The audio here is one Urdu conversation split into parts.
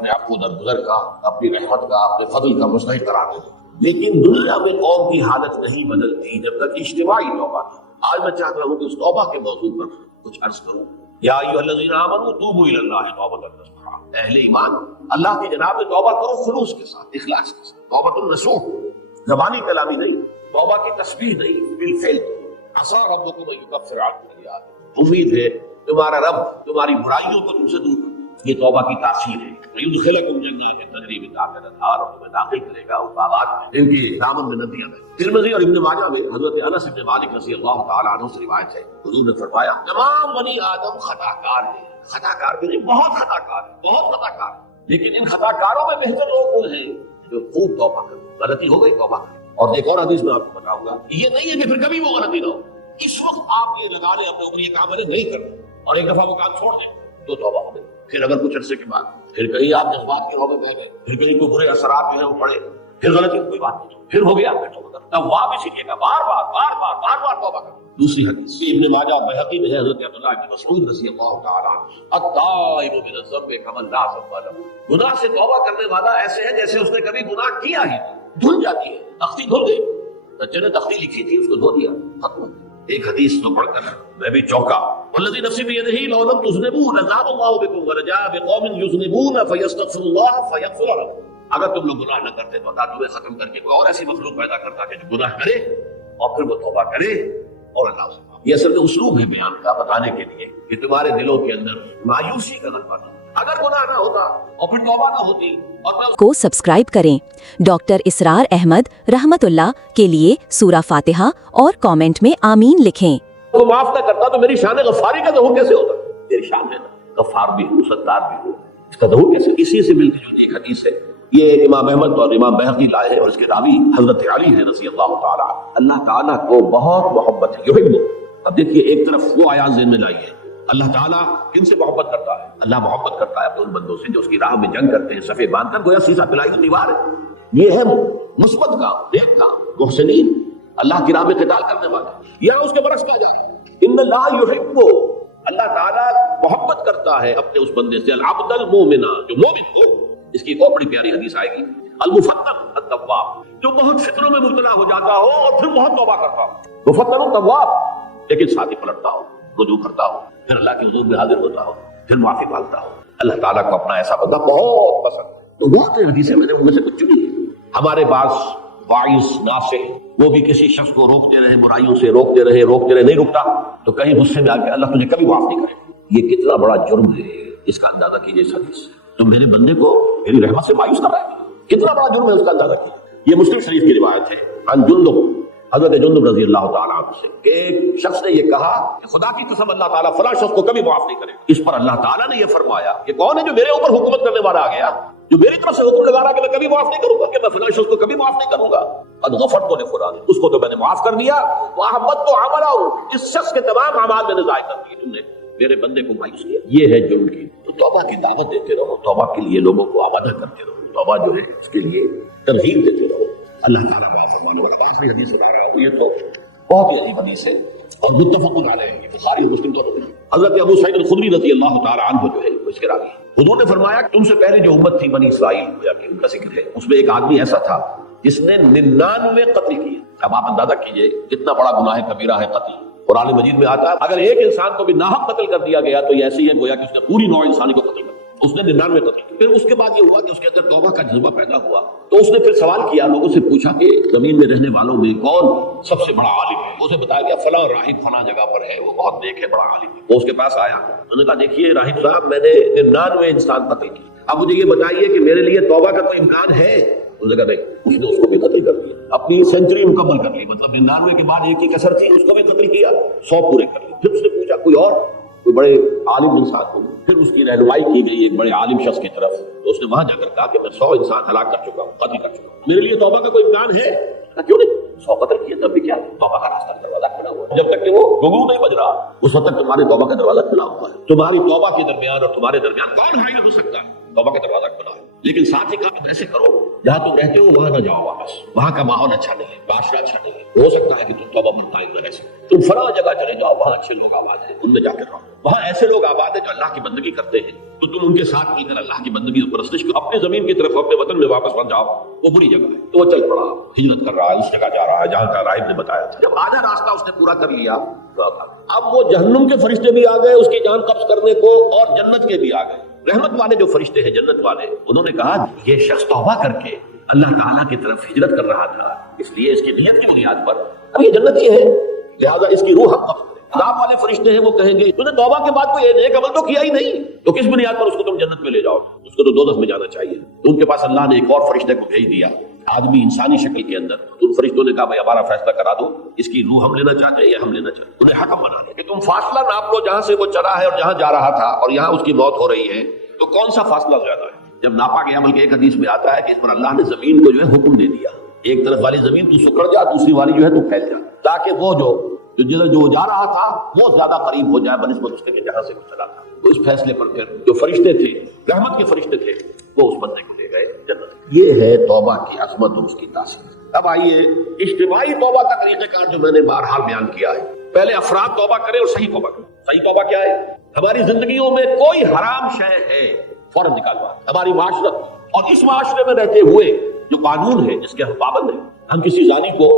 اپنے آپ کو درگزر کا، اپنی رحمت کا، اپنے فضل کا مستحق قرار دے. لیکن دنیا میں قوم کی حالت نہیں بدلتی جب تک اجتماعی توبہ نہیں. آج میں چاہتا ہوں کہ اس توبہ کے موضوع پر کچھ عرض کروں. یا ایھا الذین آمنوا توبوا الی اللہ توبۃ نصوحا، اہل ایمان اللہ کی جناب میں توبہ کرو خلوص کے ساتھ، اخلاص کے ساتھ. توبۃ النصوح، زبانی کلامی نہیں، توبہ کی تسبیح نہیں، بالفعل. عسیٰ ربکم ان یکفر عنکم سیئاتکم، امید ہے تمہارا رب تمہاری برائیوں کو تم سے دور کرے. یہ توبہ کی تاثیر ہے. یدخلکم جنات تجری من تحتها الانہار، اور تمہیں داخل کرے گا ان باغات میں جن کی دامن میں ندیاں بہیں. ترمذی اور ابن ماجہ میں حضرت انس بن مالک رضی اللہ تعالی عنہ سے روایت ہے، حضور نے فرمایا تمام بنی آدم خطا کار ہیں. خطا کار بھی نہیں، بہت خطا کار ہیں، بہت خطا کار ہیں. لیکن ان خطا کاروں میں بہتر لوگ وہ ہیں جو خوب توبہ کریں. غلطی ہو گئی توبہ کریں. اور ایک اور حدیث میں آپ کو بتاؤں گا، یہ نہیں ہے کہ پھر کبھی وہ غلطی نہ ہو. اس وقت آپ یہ لگا لیں اپنے اوپر یہ کام میں نہیں کرنا، اور ایک دفعہ وہ کام چھوڑ دیں تو توبہ ہو گئی. پھر اگر کچھ عرصے کے بعد پھر کہیں آپ جذبات کی روح میں بہ گئے، پھر کہیں کوئی برے اثرات جو ہیں وہ پڑے، پھر غلطی کوئی بات نہیں، پھر ہو گیا، پھر توبہ کرنا. توبہ سیکھیے گا، بار بار توبہ کرنا. دوسری حدیث ابن ماجہ بہقی میں ہے، حضرت عبداللہ بن مسعود رضی اللہ تعالی عنہ، التائب من الذنب کمن لا ذنب له، گناہ سے توبہ کرنے والا ایسے ہے جیسے اس نے کبھی گناہ کیا ہی نہیں. دھل جاتی ہے، تختی دھل گئی. بچے نے تختی لکھی تھی، اس کو دھو دیا، ختم. ایک حدیث تو پڑھ کر میں بھی چونکا. والذی نفسی بیدہ لو لم تذنبوا لذهب اللہ بکم ورجاء بقوم یذنبون فیستغفر اللہ فیغفر لهم. اگر تم لوگ گناہ نہ کرتے تو اللہ تمہیں ختم کر کے کوئی اور ایسی مخلوق پیدا کرتا کہ جو گناہ کرے اور پھر وہ توبہ کرے اور اللہ سے. یہ اصل میں اسلوب ہے بیان کا، بتانے کے لیے کہ تمہارے دلوں کے اندر مایوسی کا غلبہ نہ ہو. اگر گناہ نہ ہوتا اور پھر توبہ نہ ہوتی اور میں کو سبسکرائب کریں. ڈاکٹر اسرار احمد رحمت اللہ کے لیے سورہ فاتحہ اور کامنٹ میں آمین لکھیں. وہ معاف نہ کرتا تو میری شان غفاری کا ظہور کیسے ہوتا؟ میری شان ہے نا، غفار بھی ہوں، ستار بھی ہوں، اس کا ظہور کیسے؟ اسی سے ملتی جلتی ایک حدیث ہے، یہ امام احمد اور امام بہقی لائے ہیں، اور اس کے راوی حضرت علی ہے رضی اللہ تعالیٰ. اللہ تعالیٰ کو بہت محبت ہے، یحب. اب دیکھیے ایک طرف وہ آیات ذہن میں لائیے، اللہ تعالیٰ کن سے محبت کرتا ہے؟ اللہ محبت کرتا ہے اپنے ان بندوں سے جو اس کی راہ میں جنگ کرتے ہیں، صفے باندھ کر، گویا سیسا پلائی کی دیوار ہے. یہ ہے مثبت کا، نیک کا، محسنین، اللہ کی راہ میں قتال کرنے والا. یہاں اس کے برعکس کہا جا رہا ہے ان اللہ یحب، اللہ تعالیٰ محبت کرتا ہے اپنے اس بندے سے، العبد المؤمن، جو مومن ہو. اس کی ایک اور بڑی پیاری حدیث آئے گی، المفتن التواب، جو بہت فکروں میں مبتلا ہو جاتا ہو اور پھر بہت توبہ کرتا ہو. مفتن التواب، لیکن ساتھ ہی پلٹتا ہو، رجوع کرتا ہو، پھر اللہ کے حضور میں حاضر ہوتا ہو، پھر معافی مانگتا ہو. اللہ تعالیٰ کو اپنا ایسا بندہ بہت پسند ہے. تو بہت سی حدیثیں میں نے ان میں سے کچھ چنی ہے. ہمارے بعض واعظ ناصح وہ بھی کسی شخص کو روکتے رہے، برائیوں سے روکتے رہے، نہیں رکتا تو کہیں غصے میں آ کے اللہ تجھے کبھی معاف نہیں کرے. یہ کتنا بڑا جرم ہے، اس کا اندازہ کیجیے. اس حدیث سے تم میرے بندے کو میری رحمت سے مایوس کر رہے ہیں، کتنا بڑا جرم ہے، اس کا اندازہ کیجیے. یہ مسلم شریف کی روایت ہے، عن جندب، حضرت جندب رضی اللہ تعالیٰ عنہ سے کہ ایک شخص نے یہ کہا کہ خدا کی قسم اللہ تعالیٰ فلاں شخص کو کبھی معاف نہیں کرے. اس پر اللہ تعالیٰ نے یہ فرمایا کہ کون ہے جو میرے اوپر حکومت کرنے والا آ گیا، جو میری طرف سے حکم لگا رہا کہ میں کبھی معاف نہیں کروں گا، کہ میں فلاں شخص کو کبھی معاف نہیں کروں گا. قد غفرت لفلان، اس کو تو میں نے معاف کر دیا. واحبطت عملہ، اس شخص کے تمام اعمال میں نے ضائع کر دیے. تم نے میرے بندے کو مایوس کیا. یہ ہے جرم کی. تو توبہ کی دعوت دیتے رہو، توبہ کے لیے لوگوں کو آمادہ کرتے رہو، توبہ جو ہے اس کے لیے ترغیب دیتے رہو. اللہ تعالیٰ معاف فرمانے والا. آخری حدیث بتا رہا ہوں، یہ تو بہت ہی عجیب حدیث ہے اور متفق علیہ ہے، بخاری اور مسلم دونوں میں. حضرت ابو سعید الخدری رضی اللہ تعالیٰ عنہ جو ہے اس کے راوی، حضور نے فرمایا کہ تم سے پہلے جو امت تھی بنی اسرائیل، ان کا ذکر ہے، اس میں ایک آدمی ایسا تھا جس نے 99 قتل کیے. اب آپ اندازہ کیجئے کتنا بڑا گناہ کبیرہ ہے قتل. قرآن مجید میں آتا ہے اگر ایک انسان کو بھی ناحق قتل کر دیا گیا تو یہ ایسی ہے گویا کہ اس نے پوری نوع انسانی کو قتل کر دیا. اس نے 99 قتل کیے. پھر اس کے بعد یہ ہوا کہ اس کے اندر توبہ کا جذبہ پیدا ہوا. تو اس نے پھر سوال کیا، لوگوں سے پوچھا کہ زمین میں رہنے والوں میں کون سب سے بڑا عالم ہے. اسے بتایا گیا فلاں راہب فلاں جگہ پر ہے، وہ بہت نیک ہے، بڑا عالم ہے. وہ اس کے پاس آیا، انہوں نے کہا دیکھیے راہب صاحب، میں نے 99 انسان قتل کیے، اب مجھے یہ بتائیے کہ میرے لیے توبہ کا کوئی امکان ہے؟ اس نے کہا نہیں. اس نے اس کو بھی قتل کر دیا، اپنی سینچری مکمل کر لی، مطلب 99 کے بعد ایک ہی کسر تھی، اس کو بھی قتل کیا، 100 پورے کر لیے. پھر اس نے پوچھا کوئی اور، کوئی بڑے عالم انسان کو. پھر اس کی رہنمائی کی گئی ایک بڑے عالم شخص کی طرف، تو اس نے وہاں جا کر کہا کہ میں 100 انسان ہلاک کر چکا ہوں، قتل کر چکا ہوں، میرے لیے توبہ کا کوئی امکان ہے؟ کیوں نہیں، 100 قتل کیے تب بھی کیا، توبہ کا راستہ دروازہ کھلا ہوا ہے. جب تک کہ وہ گھنگرو نہیں بج رہا اس وقت تک تمہارے توبہ کا دروازہ کھلا ہوا ہے. تمہاری توبہ کے درمیان اور تمہارے درمیان کون حائل ہو سکتا ہے؟ توبہ کا دروازہ کھلا ہے. لیکن ساتھ ہی کام ایسے کرو جہاں تم رہتے ہو وہاں نہ جاؤ واپس، وہاں کا ماحول اچھا نہیں ہے، معاشرہ اچھا نہیں ہے، ہو سکتا ہے کہ تم توبہ پر قائم نہ رہ سکو. تم فلاں جگہ چلے جاؤ، وہاں اچھے لوگ آباد ہیں، ان میں جا کر رہو. وہاں ایسے لوگ آباد ہیں جو اللہ کی بندگی کرتے ہیں، تو تم ان کے ساتھ مل کر اللہ کی بندگی اور پرستش کو اپنی زمین کی طرف اپنے وطن میں واپس پہنچ جاؤ، وہ بری جگہ ہے۔ تو وہ چل پڑا، ہجرت کر رہا ہے، اس جگہ جا رہا ہے جہاں کا راہب نے بتایا تھا۔ جب آدھا راستہ اس نے پورا کر لیا تو اب وہ جہنم کے فرشتے بھی آ گئے اس کی جان قبض کرنے کو، اور جنت کے بھی آ گئے۔ رحمت والے جو فرشتے ہیں، جنت والے، انہوں نے کہا یہ شخص توبہ کر کے اللہ تعالیٰ کی طرف ہجرت کر رہا تھا، اس لیے اس کی نیت کی بنیاد پر اب یہ جنتی ہے، لہذا اس کی روح ہم قبض کریں۔ عذاب والے فرشتے ہیں، وہ کہیں گے تو نے توبہ کے بعد کوئی نیک عمل تو کیا ہی نہیں، تو کس بنیاد پر اس کو تم جنت میں لے جاؤ؟ اس کو تو دوزخ میں جانا چاہیے۔ تو ان کے پاس اللہ نے ایک اور فرشتے کو بھیج دیا، آدمی انسانی شکل کے اندر۔ ان فرشتوں نے کہا بھائی ہمارا فیصلہ کرا دو، اس کی روح ہم لینا چاہتے ہیں یا ہم لینا چاہتے ہیں؟ انہیں حکم بنا دیا کہ تم فاصلہ ناپ لو، جہاں سے وہ چلا ہے اور جہاں جا رہا تھا اور یہاں اس کی موت ہو رہی ہے، تو کون سا فاصلہ زیادہ ہے؟ جب ناپا گیا، بلکہ ایک حدیث میں آتا ہے کہ اس پر اللہ نے زمین کو جو ہے حکم دے دیا، ایک طرف والی زمین تو سکڑ جا، دوسری والی جو ہے تو پھیل جا، تاکہ وہ جو جا رہا تھا وہ زیادہ قریب ہو جائے بنسبت اس کے کہ جہاں سے وہ چلا تھا۔ تو اس فیصلے پر پھر جو فرشتے تھے، رحمت کے فرشتے تھے، وہ اس بندے کو لے گئے جنت۔ یہ ہے توبہ کی عظمت اور اس کی تاثیر۔ اب آئیے اجتماعی توبہ کا طریقہ کار جو میں نے بہرحال بیان کیا ہے۔ پہلے افراد توبہ کریں اور صحیح توبہ کریں۔ صحیح توبہ کیا ہے؟ ہماری زندگیوں میں کوئی حرام شے ہے فوراً نکالوا، ہماری معاشرت اور اس معاشرے میں رہتے ہوئے جو قانون ہے جس کے ہم پابند ہیں، ہم کسی زانی کو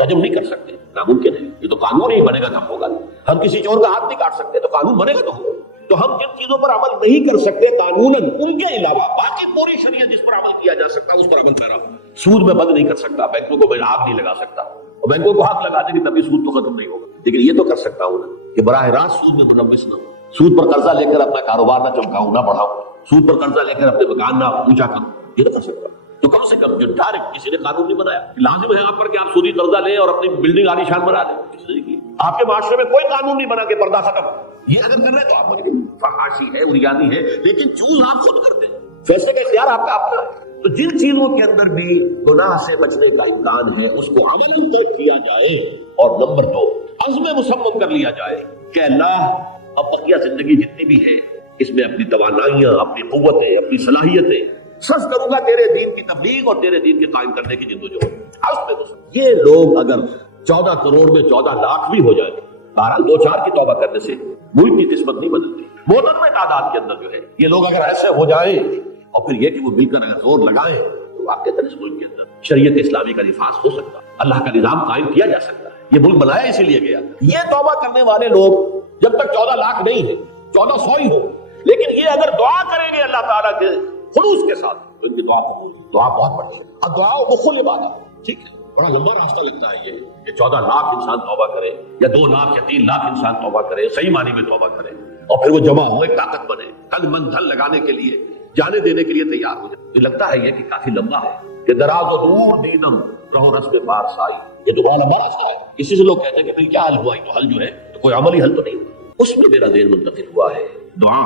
رجم نہیں کر سکتے، ناممکن ہے، یہ تو قانون ہی بنے گا تب ہوگا۔ ہم کسی چور کا ہاتھ نہیں کاٹ سکتے، تو قانون بنے گا تو ہوگا۔ تو ہم جن چیزوں پر عمل نہیں کر سکتے قانوناً، ان کے علاوہ باقی پوری شریعت جس پر عمل کیا جا سکتا اس پر عمل پیرا ہو۔ سود میں بند نہیں کر سکتا، بینکوں کو میں آگ نہیں لگا سکتا، اور بینکوں کو آگ لگا دیں گے تبھی سود تو ختم نہیں ہوگا، لیکن یہ تو کر سکتا ہوں نا کہ براہ راست سود میں منوس نہ ہوں، سود پر قرضہ لے کر اپنا کاروبار نہ چمکاؤں، نہ بڑھاؤں، سود پر قرضہ لے کر اپنے مکان نہ اونچا کروں، یہ تو کر سکتا ہوں۔ تو کم سے کم جو ڈائریکٹ کسی نے قانون نہیں بنایا، لازم ہے آپ پر کہ آپ سودی قرضہ لیں اور اپنی بلڈنگ عالی شان بنا لیں، کسی نے کی۔ آپ کے معاشرے میں کوئی قانون نہیں بنا کہ پردہ ختم، یہ اگر کر رہے تو آپ فحاشی ہے، عریانی ہے، لیکن چوز آپ خود کرتے ہیں، فیصلے کا اختیار آپ کا اپنا ہے۔ تو جن چیزوں کے اندر بھی گناہ سے بچنے کا امکان ہے اس کو عملاً ترک کیا جائے، اور نمبر 2 عزم مصمم کر لیا جائے کہ اللہ اب بقیہ زندگی جتنی بھی ہے اس میں اپنی توانائیاں، اپنی قوتیں، اپنی صلاحیتیں صرف کروں گا تیرے دین کی تبلیغ اور تیرے دین کے قائم کرنے کی جدوجہد۔ یہ لوگ اگر 14 کروڑ میں 14 لاکھ بھی ہو جائے، بہرحال 2-4 کی توبہ کرنے سے ملک کی قسمت نہیں بدلتی۔ محترم تعداد کے اندر جو ہے یہ لوگ اگر ایسے ہو جائیں، اور پھر یہ کہ وہ مل کر اگر زور لگائیں، تو واقعی اس ملک کے اندر شریعت اسلامی کا نفاذ ہو سکتا ہے، اللہ کا نظام قائم کیا جا سکتا ہے۔ یہ ملک بنایا اسی لیے گیا۔ یہ توبہ کرنے والے لوگ جب تک 14 لاکھ نہیں ہے، 1400 ہی ہو، لیکن یہ اگر دعا کریں گے اللہ تعالیٰ کے خلوص کے ساتھ، تو ان کی دعا بہت بڑی ہے۔ اور دعا مخل عبادت، ٹھیک ہے، بڑا لمبا راستہ لگتا ہے یہ کہ 14 لاکھ انسان توبہ کرے، یا 2 لاکھ یا 3 لاکھ انسان توبہ کرے، صحیح معنی میں توبہ کرے، اور پھر وہ جمع ہو ایک طاقت بنے، تن من دھن لگانے کے لیے، جانے دینے کے لیے تیار ہو جائے۔ یہ لگتا ہے یہ کہ کافی لمبا ہے کہ دراز و دور دیدم رہو رسم پارسائی، یہ تو بڑا لمبا راستہ ہے۔ اسی سے لوگ کہتے ہیں کہ پھر کیا حل ہوا؟ تو حل جو ہے تو کوئی عملی حل تو نہیں ہوا۔ اس میں میرا ذہن منتقل ہوا ہے دعا،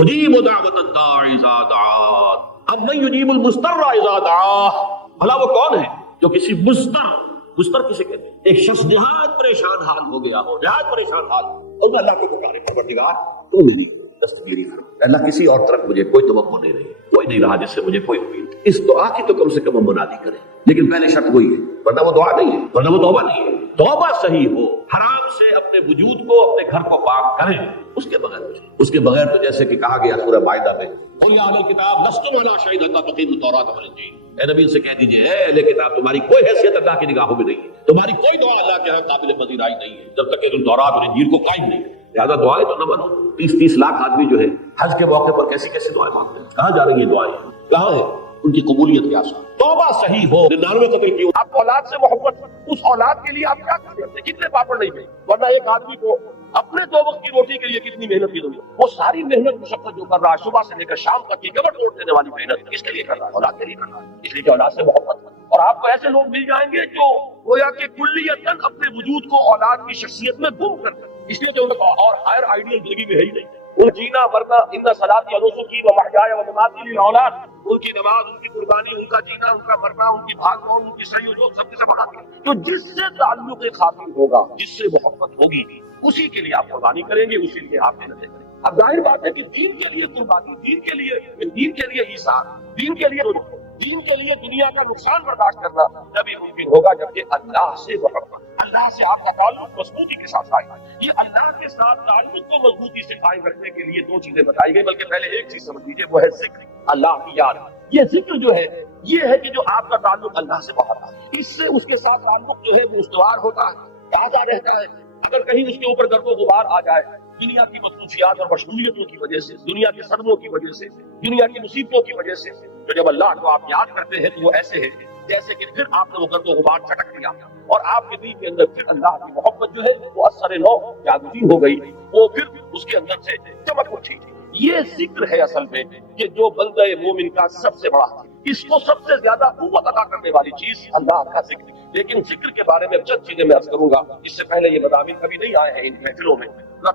اجیب دعوت الداعی اذا دعان، امن یجیب المضطر اذا دعاہ۔ بھلا وہ کون ہے جو کسی مضطر کسے کہتے ہیں؟ ایک شخص نہایت پریشان حال ہو گیا ہو، نہایت پریشان حال، اور میں اللہ کو پکارے، پروردگار تو میری دستگیری کر، اللہ کسی اور طرف مجھے کوئی توقع نہیں رہی، کوئی نہیں رہا جس سے مجھے کوئی امید۔ اس دعا کی تو کم سے کم ہم منادی کریں، لیکن پہلے شرط وہی ہے، ورنہ وہ دعا نہیں ہے، ورنہ وہ توبہ نہیں ہے۔ توبہ صحیح ہو، حرام سے اپنے وجود کو، اپنے گھر کو پاک کریں، اس کے بغیر تو جیسے کہ کہا گیا سورہ مائدہ میں، قل یا اہل الکتاب لستم علی شیء حتی تقیموا التوراۃ والانجیل، اے نبی سے کہہ دیجئے اے اہل کتاب تمہاری کوئی حیثیت اللہ کی نگاہوں میں نہیں ہے، تمہاری کوئی دعا اللہ کے ہاں قابل پذیرائی نہیں ہے جب تک کہ تم تورات اور انجیل کو قائم نہیں کرو۔ لہٰذا دعائیں تو نہ بنو۔ 30 لاکھ آدمی جو ہے حج کے موقع پر کیسی دعائیں مانگتے ہیں، کہاں جا رہی ہیں دعائیں، کہاں ہے ان کی قبولیت؟ کیا سا توبہ صحیح ہو، 99 قتل کیوں؟ آپ اولاد سے محبت، اس اولاد کے لیے آپ کیا کرتے ہیں؟ کتنے پاپڑ نہیں پہ، ورنہ ایک آدمی کو اپنے 2 وقت کی روٹی کے لیے کتنی محنت کی ضرورت ہے، وہ ساری محنت مشقت جو کر رہا ہے صبح سے لے کر شام تک کی کمر توڑ دینے والی محنت کس کے لیے کر رہا ہے؟ اولاد کے لیے کر رہا ہے، اس لیے کہ اولاد سے محبت۔ اور آپ کو ایسے لوگ مل جائیں گے جو گویا کہ کلیتاً اپنے وجود کو اولاد کی شخصیت میں گم کر دیں، اس لیے کہ ان کا اور ہائر آئیڈیل زندگی میں ہے ہی نہیں۔ ان جینا مرنا، ان صلاتی و نسکی و محیای و مماتی للاولاد، ان کی نماز، ان کی قربانی، ان کا جینا، ان کا مرنا، ان کی بھاگ دوڑ، ان کی صحیح و جو سب سے بڑھاتی ہے، تو جس سے تعلق خاطر ہوگا، جس سے محبت ہوگی، اسی کے لیے آپ قربانی کریں گے، اسی لیے آپ محنت کریں گے۔ اب ظاہر بات ہے کہ دین کے لیے قربانی، دین کے لیے ایثار، دین کے لیے دنیا کا نقصان برداشت کرنا تبھی ممکن ہوگا جبکہ اللہ سے محبت اللہ سے آپ کا تعلق مضبوطی کے ساتھ آئے. یہ اللہ کے ساتھ تعلق کو مضبوطی سے قائم رکھنے کے لیے دو چیزیں بتائی گئی، بلکہ پہلے ایک چیز سمجھ لیجیے، وہ ہے ذکر، اللہ کی یاد. یہ ذکر جو ہے یہ ہے کہ جو آپ کا تعلق اللہ سے بہت ہے، اس سے اس کے ساتھ تعلق جو ہے وہ استوار ہوتا ہے، تازہ رہتا ہے. اگر کہیں اس کے اوپر گرد و غبار آ جائے دنیا کی مصروفیات اور مشغولیتوں کی وجہ سے، دنیا کے صدموں کی وجہ سے، دنیا کی مصیبتوں کی وجہ سے، تو جب اللہ کو آپ یاد کرتے ہیں تو وہ ایسے ہے جیسے کہ پھر آپ نے وہ گرد و غبار چٹک دیا اور آپ کے دل کے اندر پھر اللہ کی محبت جو ہے وہ اثر نو جاگتی ہو گئی، وہ پھر اس کے اندر سے چمک اٹھی. یہ ذکر ہے اصل میں کہ جو بندہ مومن کا سب سے بڑا، اس کو سب سے زیادہ قوت عطا کرنے والی چیز اللہ کا ذکر. لیکن ذکر کے بارے میں چند چیزیں میں عرض کروں گا، اس سے پہلے یہ مضامین کبھی نہیں آئے ہیں ان محفلوں میں،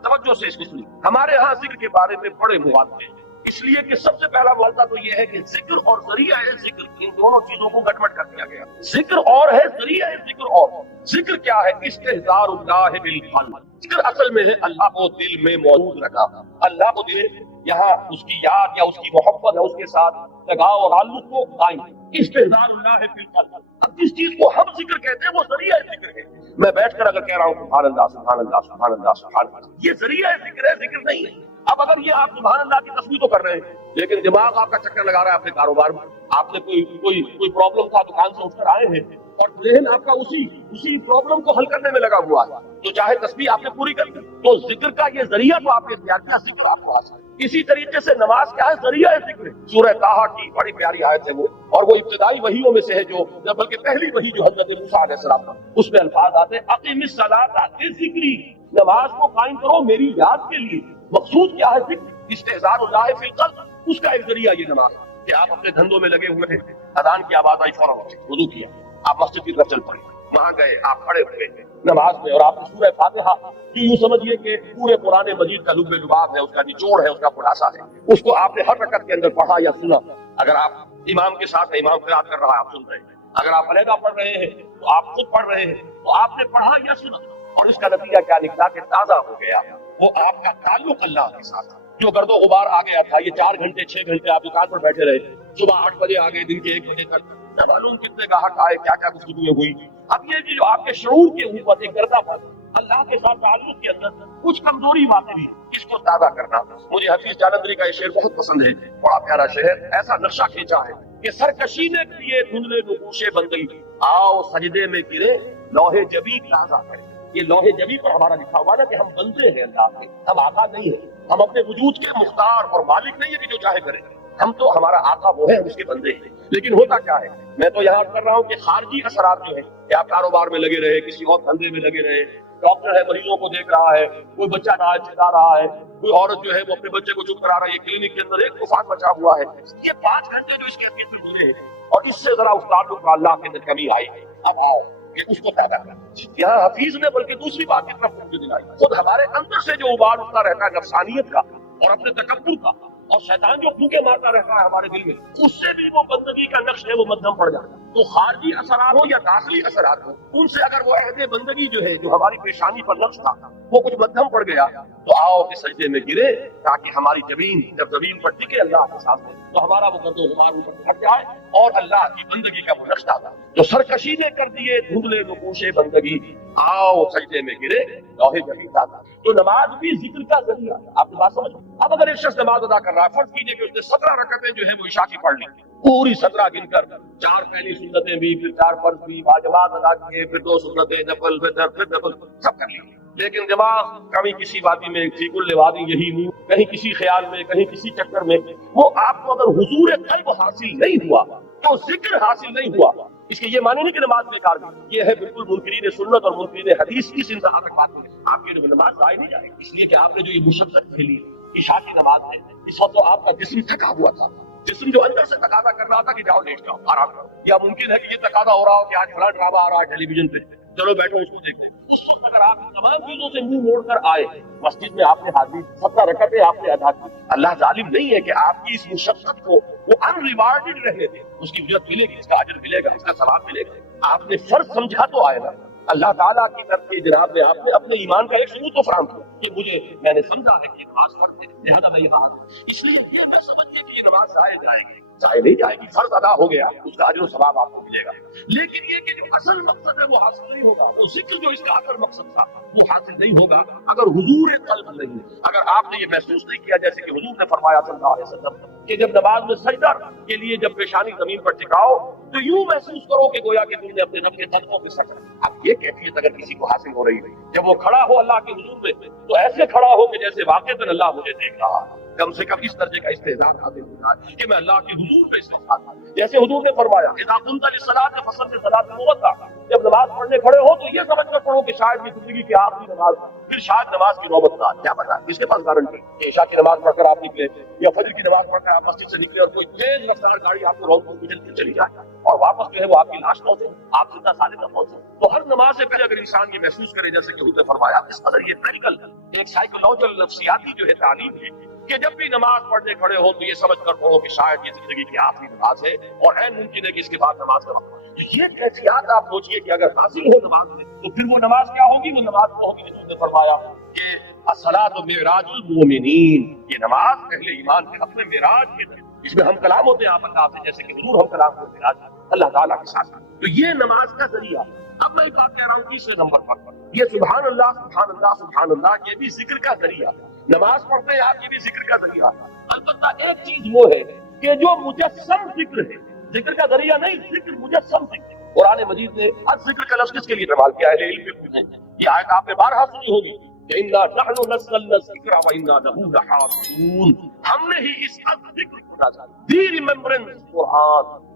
توجہ سے اس کو سنیے. ہمارے ہاں ذکر کے بارے میں بڑے موازنے ہیں، اس لیے کہ سب سے پہلا معاملہ تو یہ ہے کہ ذکر اور ذریعہ ذکر، ان دونوں چیزوں کو گٹمٹ کر دیا گیا. ذکر اور ہے، ذریعہ ذکر اور. ذکر کیا ہے؟ استحضار اللہ بالقلب. ذکر اصل میں ہے اللہ کو دل میں موجود رکھا، اللہ کو دل یہاں اس کی یاد یا اس کی محبت یا اس کے ساتھ لگاؤ اور تعلق کو قائم. استحضار اللہ بالقلب. اب جس چیز کو ہم ذکر کہتے ہیں وہ ذریعہ ذکر ہے. میں بیٹھ کر اگر کہہ رہا ہوں سبحان اللہ سبحان اللہ سبحان اللہ سبحان اللہ، یہ ذریعہ ذکر ہے، ذکر نہیں ہے. اب اگر یہ آپ سبحان اللہ کی تصویر تو کر رہے ہیں لیکن دماغ آپ کا چکر لگا رہا ہے اپنے کاروبار میں، آپ نے کوئی پرابلم تھا، دکان سے اٹھ کر آئے ہیں اور ذہن آپ کا اسی پرابلم کو حل کرنے میں لگا ہوا ہے، تو چاہے تسبیح آپ نے پوری کر لی، تو ذکر کا یہ ذریعہ تو آپ نے اختیار کیا، ذکر آپ کے پاس ہے. اسی طریقے سے نماز کیا ہے؟ ذریعہ ذکر ہے. سورہ طٰہٰ کی بڑی پیاری آیت ہے وہ، اور وہ ابتدائی وحیوں میں سے ہے، جو بلکہ پہلی وحی جو حضرت موسیٰ علیہ السلام کا، اس میں الفاظ آتے ہیں اقم الصلاۃ لذکری، نماز کو قائم کرو میری یاد کے لیے. مقصود کیا ہے؟ ذکر. استحضار اللہ فی القلب، اس کا ایک ذریعہ یہ نماز ہے کہ آپ اپنے دھندوں میں لگے ہوئے ہیں، اذان کی آواز آئی فوراً وضو کیا، آپ مسجد کی طرف چل پڑے، وہاں گئے، آپ کھڑے ہوئے نماز میں اور آپ نے سورہ فاتحہ کی یوں سمجھیے کہ پورے قرآن مجید کا لب لباب ہے، اس کا نچوڑ ہے، اس کا خلاصہ ہے، اس کو آپ نے ہر رکعت کے اندر پڑھا یا سنا. اگر آپ امام کے ساتھ ہیں، امام قرات کر رہا ہے، آپ سن رہے ہیں. اگر آپ علیحدہ پڑھ رہے ہیں تو آپ خود پڑھ رہے ہیں، تو آپ نے پڑھا یا سنا، اور اس کا نتیجہ کیا نکلا کہ تازہ ہو گیا وہ آپ کا تعلق اللہ کے ساتھ. جو گرد و غبار آ گیا تھا، یہ 4 گھنٹے 6 گھنٹے آپ دکان پر بیٹھے رہے، صبح 8 بجے آ گئے، دن کے 1 بجے تک، نہ معلوم کتنے گاہک آئے، کیا کیا گفتگویں ہوئی. اب یہ جو آپ کے شعور کے اوپر ایک گردہ پر اللہ کے ساتھ تعلق کے اندر کچھ کمزوری واقع ہوئی، اس کو تازہ کرنا. مجھے حفیظ جالندھری کا یہ شعر بہت پسند ہے، بڑا پیارا شعر. ایسا نقشہ کھینچا ہے کہ سرکشی نے کیے دھندلے نقوش بندگی، آؤ سجدے میں گرے لوح جبی تازہ کرے. یہ لوح جبی پر ہمارا لکھا ہوا نا کہ ہم بندے ہیں اللہ کے، ہم آقا نہیں ہیں، ہم اپنے وجود کے مختار اور مالک نہیں ہے کہ جو چاہے کرے. ہم تو ہمارا آقا وہ ہے، ہم اس کے بندے ہیں. لیکن ہوتا کیا ہے، میں تو یہاں کر رہا ہوں کہ خارجی اثرات جو ہے کہ آپ کاروبار میں لگے رہے، کسی اور دھندے میں لگے رہے، ڈاکٹر ہے مریضوں کو دیکھ رہا ہے، کوئی بچہ ناج چلا رہا ہے، کوئی عورت جو ہے وہ اپنے بچے کو چپ کرا رہا ہے، یہ کلینک کے اندر ایک طوفان مچا ہوا ہے. یہ 5 گھنٹے جو اس کے اندر گزرے ہیں اور اس سے ذرا اس تعلق کا اللہ کے اندر کمی آئی. اب آؤ کہ اس کو پیدا کرنا. یہاں حفیظ نے بلکہ دوسری بات کی طرف توجہ دلائی، خود ہمارے اندر سے جو ابال اٹھتا رہتا ہے نفسانیت کا اور اپنے تکبر کا، اور شیطان جو پھونکے مارتا رہتا ہے ہمارے دل میں، اس سے بھی وہ بندگی کا نقش ہے وہ مدھم پڑ جاتا ہے. تو خارجی اثرات ہو یا داخلی اثرات ہو، ان سے اگر وہ عہد بندگی جو ہے جو ہماری پیشانی پر نقش تھا وہ کچھ مدھم پڑ گیا، تو آؤ کہ سجدے میں گرے تاکہ ہماری زمین جب زمین پر ٹکے اللہ کے سامنے تو ہمارا وہ گرد و غبار اوپر ہٹ جائے اور اللہ کی بندگی کا وہ نقش تھا جو سرکشی نے کر دیے دھندلے نقوش بندگی، آؤ سجدے میں گرے لوح جبی تازہ. تو نماز بھی ذکر کا ذریعہ. آپ کی بات سمجھ. اب اگر ایک شخص نماز ادا کر رہا ہے، فرض کیجئے کہ اس نے 17 رکعتیں جو ہے وہ عشاء کی پڑھ لی، پوری 17 گن کر 4 پہلی سنتیں بھی، پھر 4 فرض بھی باجماعت ادا کیے، پھر 2 سنتیں نفل، پھر نفل سب کر لی. لیکن دماغ کبھی کسی وادی میں تھی، کل وادی یہی نہیں، کہیں کسی خیال میں، کہیں کسی چکر میں. وہ آپ کو اگر حضور قلب حاصل نہیں ہوا تو ذکر حاصل نہیں ہوا. اس کے یہ معنی نہیں کہ نماز بیکار ہے، یہ ہے بالکل منکرین سنت اور منکرین حدیث کی انتہا تک بات ہے. آپ کی نماز ضائع نہیں جائے گی، اس لیے کہ آپ نے جو یہ مشقت کھیلی عشاء کی نماز ہے، اس وقت تو آپ کا جسم تھکا ہوا تھا، جسم جو اندر سے تقاضا کر رہا تھا کہ جاؤ لیٹ جاؤ آرام کرو. یا ممکن ہے کہ یہ تقاضا ہو رہا ہو کہ آج فلاں ڈرامہ آ رہا ہے ٹیلی ویژن پہ، چلو بیٹھو اس کو دیکھتے ہیں. اس وقت اگر آپ تمام چیزوں سے منہ موڑ کر آئے، مسجد میں آپ نے حاضری 17 رکعتیں آپ نے ادا کی، اللہ ظالم نہیں ہے کہ آپ کی اس مشقت کو وہ ان ریوارڈڈ رہنے دے. اس کی اجرت ملے گی، اس کا اجر ملے گا، اس کا ثواب ملے گا. آپ نے فرض سمجھا تو آئے نا، اللہ تعالیٰ کی طرف سے جناب میں آپ نے اپنے ایمان کا ایک ثبوت تو فراہم کیا کہ میں نے سمجھا ہے کہ خاص فرض ہے، لہذا میں یہاں. اس لیے یہ میں سمجھیے کہ یہ نماز ضائع جائے گی. ضائع نہیں جائے گی، فرض ادا ہو گیا، اس کا اجر و ثواب آپ کو ملے گا۔ لیکن یہ کہ جو اصل مقصد ہے وہ حاصل نہیں ہوگا، وہ ذکر جو اس کا اصل مقصد تھا وہ حاصل نہیں ہوگا اگر حضور قلب نہیں ہے۔ اگر آپ نے یہ محسوس نہیں کیا جیسے کہ حضور نے فرمایا صلی اللہ علیہ وسلم کہ جب نماز میں سجدہ کے لیے جب پیشانی زمین پر ٹکاؤ تو یوں محسوس کرو کہ گویا کہ تم نے اپنے رب کے قدموں پہ سجدہ۔ اب یہ کیفیت اگر کسی کو حاصل ہو رہی ہے جب وہ کھڑا ہو اللہ کے حضور میں تو ایسے کھڑا ہو کہ جیسے واقعتاً اللہ مجھے دیکھ رہا ہے، کم سے کم اس درجے کا استعداد حاصل ہوتا ہے کہ میں اللہ کے حضور میں استعداد ہوں۔ جیسے حضور نے فرمایا اذا قمت للصلاۃ فصل صلاۃ الموضع، جب نماز پڑھنے کھڑے ہو تو یہ سمجھ کر پڑھو کہ شاید یہ زندگی کی آخری نماز، پھر شاید نماز کی نوبت نہ آئے۔ کیا پتا اس کے پاس گارنٹی کہ عشاء کی نماز پڑھ کر آپ نکلے یا فجر کی نماز پڑھ کر آپ مسجد سے نکلے اور کوئی تیز رفتار گاڑی آپ کو روڈ پر گزر کے چلی جائے اور واپس جو ہے وہ آپ کی لاش پہنچے، آپ زندہ سالم نہ پہنچے۔ تو ہر نماز سے پہلے اگر انسان یہ محسوس کرے جیسے کہ حضور نے فرمایا اس قدر یہ میڈیکل ایک سائیکولوجیکل نفسیاتی جو ہے تعلیم ہے کہ جب بھی نماز پڑھنے کھڑے ہو تو یہ سمجھ کر پڑھو کہ شاید یہ زندگی کی آخری نماز ہے اور عین ممکن ہے کہ اس کے بعد نماز کا وقت ہے۔ یہ کیفیات آپ سوچئے کہ اگر حاصل ہو نماز میں تو پھر وہ نماز کیا ہوگی؟ وہ نماز وہ ہوگی حضور نے فرمایا کہ الصلاۃ معراج المؤمنین، یہ نماز اہل ایمان کے حق میں معراج کے اس میں ہم کلام ہوتے ہیں آپ اللہ سے جیسے کہ حضور ہم کلام ہوتے ہیں اللہ تعالیٰ کے ساتھ۔ تو یہ نماز کا ذریعہ۔ اب میں ایک بات کہہ رہا ہوں تیسرے نمبر پر، یہ سبحان اللہ سبحان اللہ سبحان اللہ یہ بھی ذکر کا ذریعہ، نماز پڑھتے ہیں آپ یہ بھی ذکر کا ذریعہ۔ البتہ ایک چیز وہ ہے کہ جو مجسم ذکر ہے، ذکر کا ذریعہ نہیں، ذکر مجسم ذکر۔ قرآن مجید نے ہر ذکر کا لفظ کس کے لیے استعمال کیا ہے؟ علم میں یہ آیت آپ نے بارہا سنی ہوگی کہ انا نحن نزلنا الذکر وانا له لحافظون، ہم نے ہی اس ذکر کو نازل دی ریممبرنس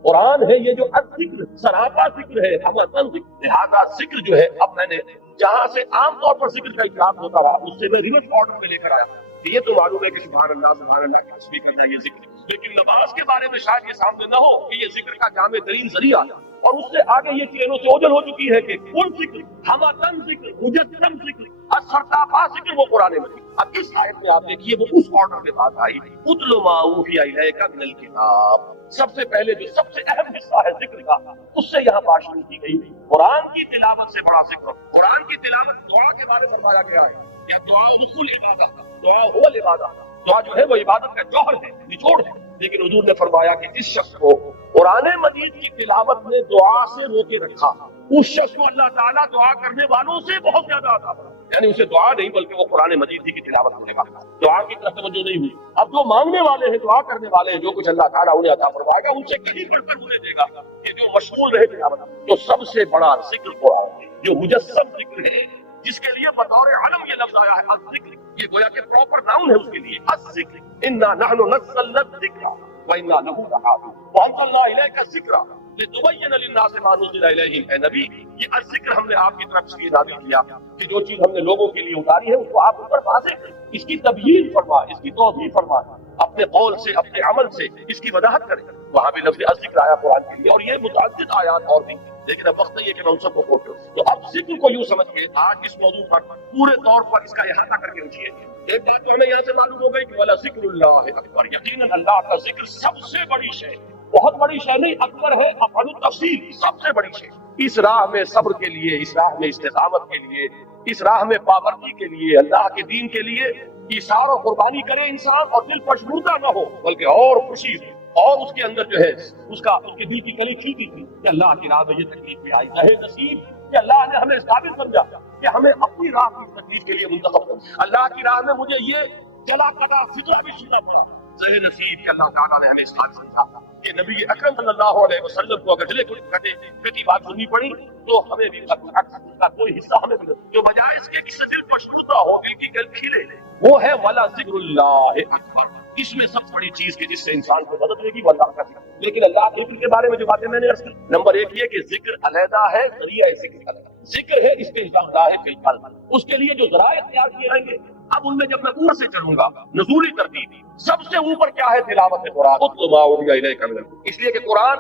قرآن ہے یہ جو ذکر سراپا ذکر ہے، ہمارا ذکر، لہذا ذکر جو ہے اب میں نے جہاں سے عام طور پر ذکر کا اطلاق ہوتا رہا اس سے میں ریورس آرڈر میں لے کر آیا کہ یہ تو معلوم ہے کہ سبحان اللہ کی تسبیح کرنا یہ ذکر، لیکن نماز کے بارے میں شاید یہ سامنے نہ ہو کہ یہ ذکر کا جامع ترین ذریعہ اور اس سے آگے یہ چیزوں سے اوجل ہو چکی ہے کہ کل ذکر، ہمدن ذکر، مجسم ذکر، سرتاپا ذکر وہ قرآن مجید۔ اب اس آیت میں آپ دیکھیے وہ اس آرڈر کے بعد آئی اتل ما اوحی الیک من الکتاب، سب سے پہلے جو سب سے اہم حصہ ہے ذکر کا اس سے یہاں بات شروع کی گئی۔ قرآن کی تلاوت سے بڑا ذکر، قرآن کی تلاوت دعا کے بارے میں فرمایا گیا ہے کہ دعا رسول عبادت، دعا هو العبادت، دعا جو ہے وہ عبادت کا جوہر ہے، نچوڑ ہے۔ لیکن حضور نے فرمایا کہ جس شخص کو قرآن مجید کی تلاوت نے دعا سے روکے رکھا اس شخص کو اللہ تعالیٰ دعا کرنے والوں سے بہت زیادہ عطا فرمائے، یعنی اسے دعا نہیں بلکہ وہ قرآن مجید کی تلاوت ہونے کا دعا کی طرف توجہ نہیں ہوئی۔ اب جو مانگنے والے ہیں، دعا کرنے والے ہیں، جو کچھ اللہ تعالیٰ انہیں عطا فرمائے گا ان سے کہیں بڑھ کر انہیں دے گا کہ جو مشغول رہے تلاوت، جو سب سے بڑا ذکر قرآن ہے، جو مجسم ذکر ہے، جس کے لیے بطور علم یہ لفظ آیا ہے الذکر، یہ گویا کہ پراپر ناؤن ہے اس کے لیے، الذکر، انا نحن نزلنا الذکر وانا له لحافظون وانزلنا الیک الذکر لتبین للناس ما نزل الیہم۔ اے نبی یہ الذکر ہم نے آپ کی طرف سے نازل کیا کہ جو چیز ہم نے لوگوں کے لیے اتاری ہے اس کو آپ اوپر واضح کریں، اس کی تبیین فرما، اس کی توضیح فرما، اپنے قول سے اپنے عمل سے اس کی وضاحت کریں۔ وہاں بھی لفظ الذکر آیا قرآن کے لیے اور یہ متعدد آیات اور بھی، لیکن اب وقت نہیں ہے کہ میں ان سب کو کوٹ کروں۔ تو اب ذکر کو یوں سمجھ کے آج اس موضوع پر پورے طور پر اس کا احاطہ کر کے رکھیے۔ ایک بات تو ہمیں یہاں سے معلوم ہو گئی کہ ولا ذکر اللہ اکبر، یقیناً اللہ کا ذکر سب سے بڑی شے، بہت بڑی شے نہیں، اکبر ہے افعل التفصیل، سب سے بڑی شے۔ اس راہ میں صبر کے لیے، اس راہ میں استقامت کے لیے، اس راہ میں پابندی کے لیے، اللہ کے دین کے لیے ایثار و قربانی کرے انسان اور دل پشمردہ نہ ہو بلکہ اور خوشی ہو، اور اس کے اندر جو ہے اس کے دل کی کلی کھلتی تھی کہ اللہ کی راہ میں یہ تکلیف بھی آئی، رہے نصیب کہ اللہ نے ہمیں اس قابل سمجھا کہ ہمیں اپنی راہ کی تکلیف کے لیے منتخب ہو، اللہ کی راہ میں مجھے یہ جلا کٹا فطرہ بھی سننا پڑا، ذہن نصیب کہ اللہ تعالیٰ نے ہمیں اس قابل سمجھا کہ نبی اکرم صلی اللہ علیہ وسلم کو اگر جلے کٹے کٹی بات سننی پڑی تو ہمیں بھی کا کوئی حصہ ہمیں بھی، جو بجائے اس کے کس سے دل پشمردہ ہو، دل کی گل کھلے، وہ ہے ولا ذکر اللہ اکبر۔ اس میں سب بڑی چیز کی جس سے انسان کو مدد ملے گی وہ اللہ کا ذکر۔ لیکن اللہ کے ذکر کے بارے میں جو باتیں میں نے عرض کی، نمبر ایک یہ کہ ذکر علیحدہ ہے، ذریعہ ذکر علیحدہ، ذکر ہے اس کے اللہ ہے بالقلب، اس کے لیے جو ذرائع اختیار کیے جائیں گے اب ان میں جب میں اوپر سے چلوں گا نزولی ترتیب سب سے اوپر کیا ہے؟ تلاوت قرآن، اتل ما اوحی الیک من الکتاب، اس لیے کہ قرآن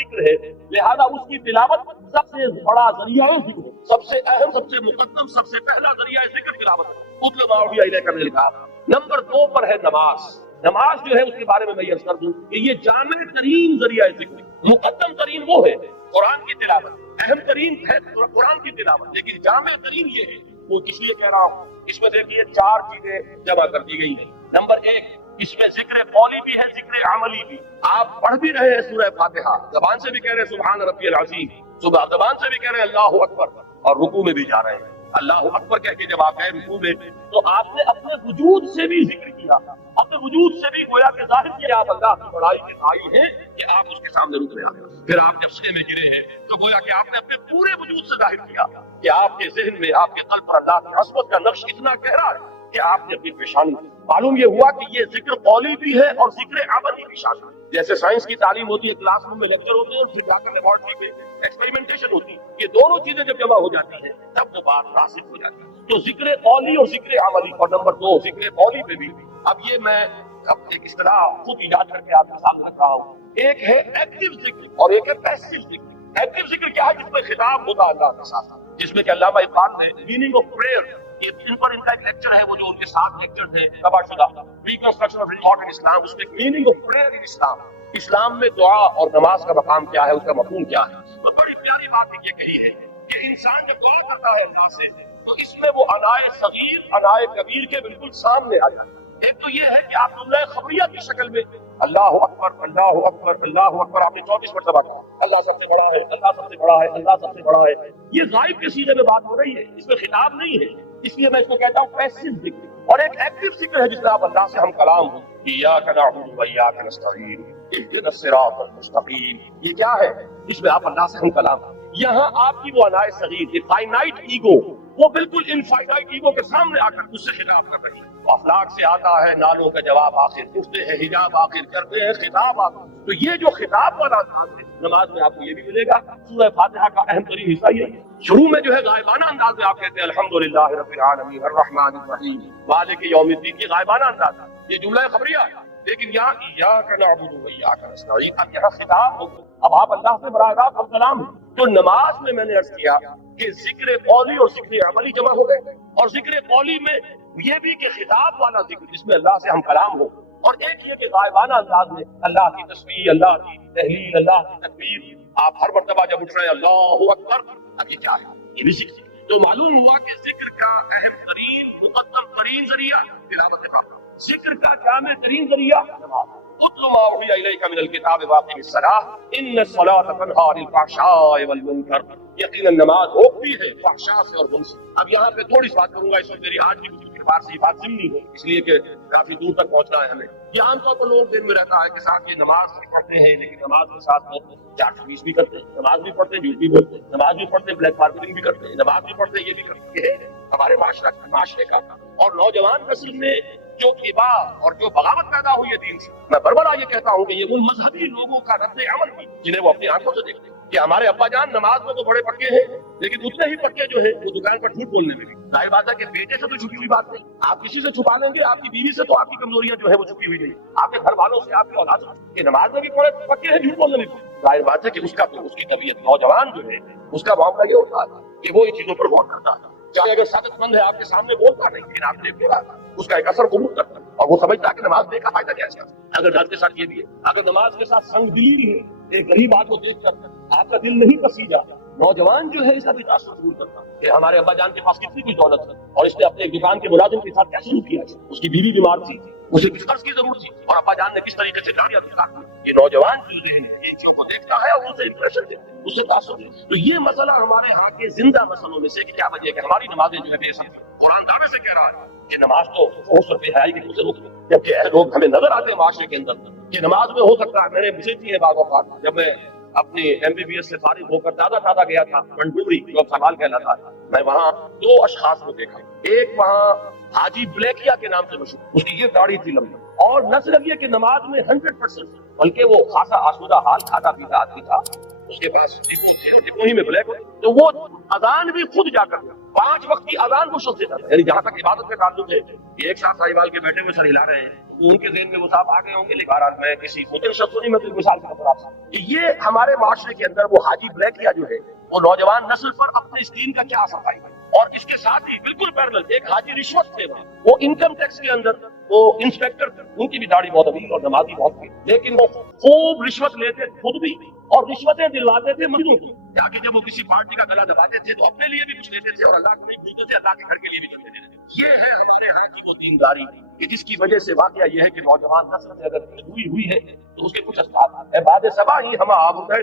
ذکر ہے لہذا اس کی تلاوت سب سے بڑا ذریعہ ذکر ہے، سب سے اہم، سب سے مقدم، سب سے پہلا ذریعہ ذکر تلاوت ہے، اتل ما اوحی الیک من الکتاب۔ نمبر 2 پر ہے نماز۔ نماز جو ہے اس کے بارے میں یہ عرض کر دوں کہ یہ جامع ترین ذریعہ ذکر، مقدم ترین وہ ہے قرآن کی تلاوت، اہم ترین ہے قرآن کی تلاوت، لیکن جامع ترین یہ ہے، وہ کس لیے کہہ رہا ہوں، اس میں دیکھیے 4 چیزیں جمع کر دی گئی ہیں۔ نمبر 1 اس میں ذکر قولی بھی ہے، ذکر عملی بھی. آپ پڑھ بھی رہے ہیں سورہ فاتحہ، زبان سے بھی کہہ رہے ہیں سبحان ربی العظیم، زبان سے بھی کہہ رہے ہیں اللہ اکبر، اور رکوع میں بھی جا رہے ہیں اللہ اکبر کہہ کے. جب آپ گئے رکوع میں تو آپ نے اپنے وجود سے بھی ذکر کیا، اپنے وجود سے بھی گویا کہ ظاہر کیا آپ اللہ کی بڑائی کے قائل ہیں کہ آپ اس کے سامنے رک رہے ہیں. پھر آپ جب سجدے میں گرے ہیں تو گویا کہ آپ نے اپنے پورے وجود سے ظاہر کیا کہ آپ کے ذہن میں، آپ کے قلب پر اللہ کی عظمت کا نقش اتنا گہرا ہے کہ آپ نے اپنی پیشانی. معلوم یہ ہوا کہ یہ ذکر قولی بھی ہے اور ذکر عملی بھی شامل ہے. جیسے سائنس کی تعلیم ہوتی ہے، کلاس روم میں لیکچر ہوتے ہیں، پھر جا کر لیبارٹری میں ایکسپیریمنٹیشن ہوتی ہے. یہ دونوں چیزیں جب جمع ہو جاتی ہیں تب وہ بات راسخ ہو جاتی ہے. تو ذکر قولی اور ذکر عملی. اور نمبر 2 ذکر قولی پہ بھی اب یہ میں اب ایک اصطلاح خود ایجاد کر کے آپ کے سامنے رکھ رہا ہوں. ایک ہے ایکٹیو ذکر اور ایک ہے پیسیو ذکر. ایکٹیو ذکر کیا ہے؟ جس میں خطاب ہوتا ہے اللہ کے ساتھ، جس میں کہ علامہ اقبال نے میننگ آف پریئر، ان پر ان کا ایک لیکچر ہے، وہ جو ان کے 7 لیکچر تھے تباہ شدہ ریکنسٹرکشن آف تھاٹ ان اسلام، اس میں میننگ آف پریئر ان اسلام، اسلام میں دعا اور نماز کا مقام کیا ہے، اس کا مفہوم کیا ہے. تو بڑی پیاری بات یہ کہی ہے کہ انسان جب دعا کرتا ہے اللہ سے تو اس میں وہ انائے صغیر انائے کبیر کے بالکل سامنے آ جاتا ہے. ایک تو یہ ہے کہ آپ جملہ خبریہ کی شکل میں اللہ اکبر اللہ اکبر اللہ اکبر آپ نے 34 مرتبہ کہا، اللہ سب سے بڑا ہے، اللہ سب سے بڑا ہے، اللہ سب سے بڑا ہے. یہ غائب کے سیغے میں بات ہو رہی ہے، اس میں خطاب نہیں ہے، اس لیے میں اس کو کہتا ہوں پیسیو ذکر. اور ایک ایکٹیو ذکر ہے جس میں آپ اللہ سے ہم کلام ہو، ایاک نعبد و ایاک نستعین اهدنا الصراط المستقیم. یہ کیا ہے؟ اس میں آپ اللہ سے ہم کلام. یہاں آپ کی وہ انائے صغیر، یہ فائنائٹ ایگو، وہ بالکل انفائنائٹ ایگو کے سامنے آ کر اس سے خطاب کر رہی ہے. افلاک سے آتا ہے نالوں کا جواب آخر، اٹھتے ہیں حجاب آخر، کرتے ہیں خطاب آخر. تو یہ جو خطاب والا انداز ہے نماز میں آپ کو یہ بھی ملے گا. سورہ فاتحہ کا اہم ترین حصہ یہ ہے. شروع میں جو ہے غائبانہ انداز میں آپ کہتے ہیں الحمدللہ رب العالمین الرحمن الرحیم مالک یوم الدین، یہ غائبانہ انداز ہے، یہ جملہ خبریہ ہے. لیکن یہاں ایاک نعبد و ایاک نستعین، اب یہاں خطاب ہو، اب آپ اللہ سے براہ راست ہم کلام ہیں. تو نماز میں نے عرض کیا کہ ذکر قولی اور ذکر عملی جمع ہو گئے، اور ذکر قولی میں یہ بھی کہ خطاب والا ذکر جس میں اللہ سے ہم کلام ہو، اور ایک یہ کہ غائبانہ انداز میں اللہ کی تسبیح، اللہ کی تحلیل، اللہ کی تکبیر. آپ ہر مرتبہ جب اٹھ رہے ہیں اللہ اکبر، اب یہ کیا ہے؟ یہ بھی ذکر. تو معلوم ہوا کہ ذکر کا اہم ترین مقدم ترین ذریعہ تلاوت قرآن، ذکر کا جامع ترین ذریعہ نماز. اتل ما اوحی الیک من الکتاب واقم الصلاۃ ان الصلاۃ تنہی عن الفحشاء والمنکر. یقینا نماز روکتی ہے فحشاء سے اور منکر سے. اب یہاں پہ تھوڑی سی بات کروں گا، اس وقت میری آج کی بات سے یہ بات ضمنی ہے، اس لیے کہ کافی دور تک پہنچنا ہے ہمیں. یہ عام طور پر لوگ دن میں رہتا ہے کہ ساتھ یہ نماز بھی پڑھتے ہیں، لیکن نماز کے ساتھ وہ چاٹ چوبیس بھی کرتے ہیں، نماز بھی پڑھتے ہیں، جھوٹ بھی بولتے ہیں، نماز بھی پڑھتے ہیں، بلیک مارکیٹنگ بھی کرتے ہیں، نماز بھی پڑھتے ہیں، یہ بھی کرتے ہیں. یہ ہمارے معاشرے کا اور نوجوان نسل میں جو ابا اور جو بغاوت پیدا ہوئی ہے دین سے. میں بربلا یہ کہتا ہوں کہ یہ ان مذہبی لوگوں کا رد عمل بھی جنہیں وہ اپنی آنکھوں سے دیکھتے ہیں کہ ہمارے ابا جان نماز میں تو بڑے پکے ہیں، لیکن اتنے ہی پکے جو ہے وہ دکان پر جھوٹ بولنے میں بھی. ظاہر بات ہے کہ بیٹے سے تو چھپی ہوئی بات نہیں، آپ کسی سے چھپا لیں گے، آپ کی بیوی سے تو آپ کی کمزوریاں جو ہے وہ چھپی ہوئی نہیں، آپ کے گھر والوں سے، آپ کی اولاد سے. کہ نماز میں بھی بڑے پکے ہیں، جھوٹ بولنے میں بھی. ظاہر بات ہے کہ اس کی طبیعت نوجوان جو ہے اس کا معاملہ یہ ہوتا ہے کہ وہ ان چیزوں پر غور کرتا ہے. چاہے اگر صادق مند ہے آپ کے سامنے بولتا نہیں، لیکن آپ نے بولا اس کا ایک اثر قبول کرتا ہے، اور وہ سمجھتا ہے کہ نماز میں کا فائدہ کیا ہے. اگر نماز کے ساتھ یہ بھی ہے، اگر نماز کے ساتھ سنگ دلی ہے، ایک غریب آدمی کو دیکھ کر آپ کا دل نہیں پسیجا، نوجوان جو ہے اس کا بھی تاثر قبول کرتا ہے کہ ہمارے ابا جان کے پاس کتنی کچھ دولت ہے، اور اس نے اپنے ایک دکان کے ملازم کے ساتھ کیا سلوک کیا ہے. اس کی بیوی بیمار تھی، اسے کس قرض کی ضرورت تھی، اور ابا جان نے کس طریقے سے گاڑیاں دکھا دی. یہ نوجوان جو ذہن ان چیزوں کو دیکھتا ہے اور ان سے امپریشن دیتا ہے، اس سے تاثر ہے. تو یہ مسئلہ ہمارے ہاں کے زندہ مسئلوں میں سے کہ کیا وجہ ہے کہ ہماری نمازیں جو ہے بے سمجھ. قرآن دعوے سے کہہ رہا ہے کہ نماز تو فحش اور بے حیائی کے سے روکتے، جبکہ لوگ ہمیں نظر آتے ہیں معاشرے کے اندر کہ نماز میں ہو سکتا ہے. میں نے مجھے بھی ہے بعض اوقات جب میں اپنی MBBS سے فارغ ہو کر تازہ گیا تھا منڈوری جو سوال کہلاتا ہے، میں وہاں 2 اشخاص کو دیکھا. ایک وہاں حاجی بلیکیا کے نام سے مشہور، اس کی یہ داڑھی تھی لمبی، اور نہ صرف یہ کہ نماز میں 100%، بلکہ وہ خاصا آسودہ حال کھاتا پیتا آدمی تھا. اس کے پاس ڈپو تھے، ڈپو ہی میں بلیک ہوتے، تو وہ اذان بھی خود جا کر 5 وقت کی اذان کو شخص دیتا تھا. یعنی جہاں تک عبادت کا تعلق ہے، یہ ایک ساتھ ساحیوال کے بیٹھے ہوئے سر ہلا رہے ہیں، ان کے ذہن میں وہ صاحب آ گئے ہوں گے، لیکن بہرحال میں کسی مدر شخص نہیں، میں تو مثال کے طور پر آپ سے یہ ہمارے معاشرے کے اندر وہ حاجی بلیکیا جو ہے وہ نوجوان نسل پر اپنے اس دین کا کیا اثر پائے گا. اور اس کے ساتھ ہی بالکل پیرلل ایک حاجی رشوت تھے، وہ انکم ٹیکس کے اندر وہ انسپیکٹر تھے، ان کی بھی داڑھی بہت طویل اور نمازی بہت تھی، لیکن وہ خوب رشوت لیتے خود بھی اور رشوتیں دلواتے تھے مریضوں کو. تاکہ جب وہ کسی پارٹی کا گلا دباتے تھے تو اپنے لیے بھی کچھ لیتے تھے اور اللہ کو نہیں بھولتے تھے، اللہ کے گھر کے لیے بھی کچھ لیتے تھے. یہ ہے ہمارے ہاں کی وہ دینداری. کہ جس کی وجہ سے واقعہ یہ ہے کہ نوجوان نسل سے اگر ہوئی ہے تو اس کے کچھ اسباب ہیں. بعد سبا ہی ہم آب ہے،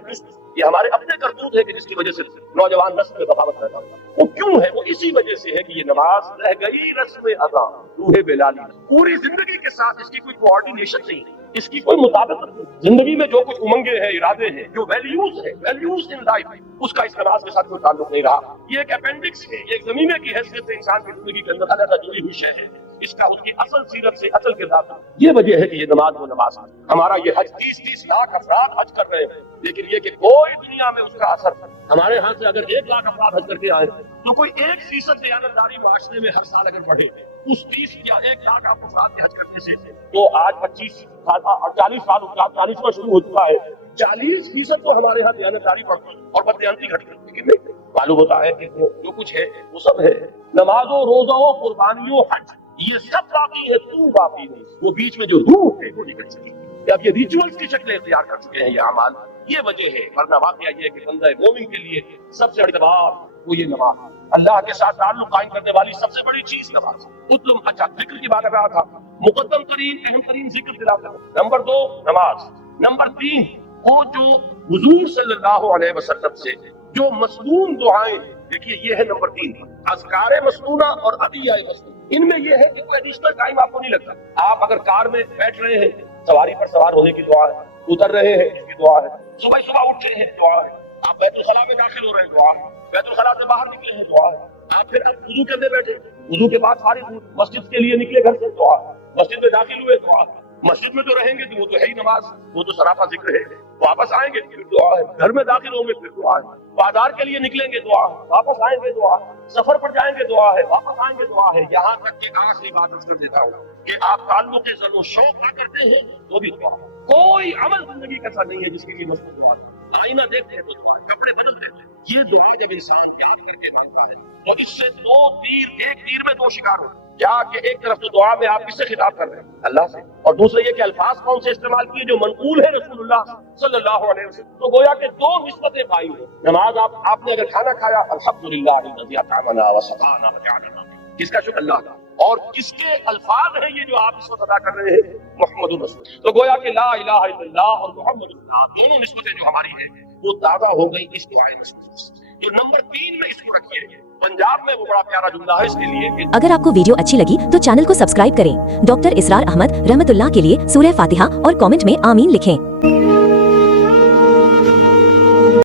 یہ ہمارے اپنے کرتوت ہے کہ جس کی وجہ سے نوجوان نسل میں بغاوت رہتا ہے. وہ کیوں ہے؟ وہ اسی وجہ سے ہے کہ یہ نماز رہ گئی رسم ادا، روح بلالی. پوری زندگی کے ساتھ اس کی کوئی کوآرڈینیشن نہیں، اس کی کوئی مطابقت نہیں. زندگی میں جو کچھ امنگیں ہیں، ارادے ہیں، جو ویلیوز ان لائف، اس کا اس نماز کے ساتھ کوئی تعلق نہیں رہا. یہ ایک اپینڈکس ہے، یہ ایک زمینہ کی حیثیت سے انسان کی زندگی کے اندر علیحدہ جڑی ہوئی شے ہے. اس کا اس کی اصل سیرت سے اصل کردار سے یہ وجہ ہے کہ یہ نماز وہ نماز ہے. ہمارا یہ حج 30 لاکھ افراد حج کر رہے ہیں، لیکن یہ کہ کوئی دنیا میں اس کا اثر. ہمارے ہاں سے اگر 1 لاکھ افراد حج کر کے آئے تو کوئی 1% دیانتداری معاشرے میں ہر سال اگر بڑھے، اس 30 یا 1 لاکھ افراد کے حج کرنے سے تو آج 25 سال اور 40 سال 40واں شروع ہو چکا ہے. 40% تو ہمارے ہاں دیانتداری بڑھتی اور بددیانتی گھٹ گئی. لیکن نہیں، معلوم ہوتا ہے کہ جو کچھ ہے وہ سب ہے. نمازوں، روزوں، قربانیوں، حج، یہ سب باقی ہے، تو باقی نہیں. وہ بیچ میں جو روح ہے وہ نکل سکی. اب یہ ریچولز کی شکلیں اختیار کر چکے ہیں یہ اعمال. یہ وجہ ہے، ورنہ واقعہ یہ ہے کہ بندہ مومن کے لیے سب سے بڑی بات وہ یہ نماز. اللہ کے ساتھ تعلق قائم کرنے والی سب سے بڑی چیز نماز. اچھا، ذکر کی بات کر رہا تھا. مقدم ترین اہم ترین ذکر تلاوت. نمبر 2 نماز. نمبر 3 وہ جو حضور صلی اللہ علیہ وسلم سے جو مسنون دعائیں. دیکھیے یہ ہے نمبر 3 اذکار مسنونہ اور ادعیہ مسنونہ. ان میں یہ ہے کہ کوئی ایڈیشنل ٹائم آپ کو نہیں لگتا. آپ اگر کار میں بیٹھ رہے ہیں، سواری پر سوار ہونے کی دعا ہے، اتر رہے ہیں اس کی دعا ہے، صبح اٹھ رہے ہیں دعا ہے، آپ بیت الخلاء میں داخل ہو رہے ہیں دعا ہے، بیت الخلاء سے باہر نکلے ہیں دعا ہے، آپ پھر وضو کرنے بیٹھے، وضو کے بعد فارغ ہوئے، مسجد کے لیے نکلے گھر سے دعا ہے، مسجد میں داخل ہوئے دعا ہے. مسجد میں جو رہیں گے تو وہ تو ہے ہی نماز، وہ تو سراپا ذکر ہے. واپس آئیں گے پھر دعا ہے، گھر میں داخل ہوں گے پھر دعا ہے، بازار کے لیے نکلیں گے دعا ہے، واپس آئیں گے دعا ہے، سفر پر جائیں گے دعا ہے، واپس آئیں گے دعا ہے. یہاں تک کہ آخری بات عرض کر دیتا ہوں کہ آپ تعلق ظن و شوق نہ کرتے ہیں تو بھی دعا. کوئی عمل زندگی کا ایسا نہیں ہے جس کے لیے مشکل دعا. آئینہ دیکھتے ہیں تو دعا، کپڑے بدلتے ہیں. یہ دعا جب انسان یاد کر کے مانگتا ہے تو اس سے 2 تیر، ایک تیر میں 2 شکار ہو. کیا کہ ایک طرف تو دعا میں آپ کس سے خطاب کر رہے ہیں؟ اللہ سے. اور دوسرے یہ کہ الفاظ کون سے استعمال کیے جو منقول ہے رسول اللہ صلی اللہ علیہ وسلم. تو گویا کہ 2 نسبتیں پائی ہیں. نماز آپ نے اگر کھانا کھایا، الحمدللہ الذی اطعمنا وسقانا وجعلنا، کس کا شکر؟ اللہ کا. اور کس کے الفاظ ہیں یہ جو آپ اس وقت ادا کر رہے ہیں؟ محمد الرسول. تو گویا کہ لا الہ الا اللہ اور محمد اللہ دونوں نسبتیں جو ہماری ہیں وہ دعویٰ ہو گئی اس دعائے نسبت. جو نمبر 3 میں اس کو رکھیے، پنجاب میں وہ بڑا پیارا جملہ ہے اس کے لیے کہ اگر آپ کو ویڈیو اچھی لگی تو چینل کو سبسکرائب کریں. ڈاکٹر اسرار احمد رحمت اللہ کے لیے سورہ فاتحہ اور کامنٹ میں آمین لکھیں.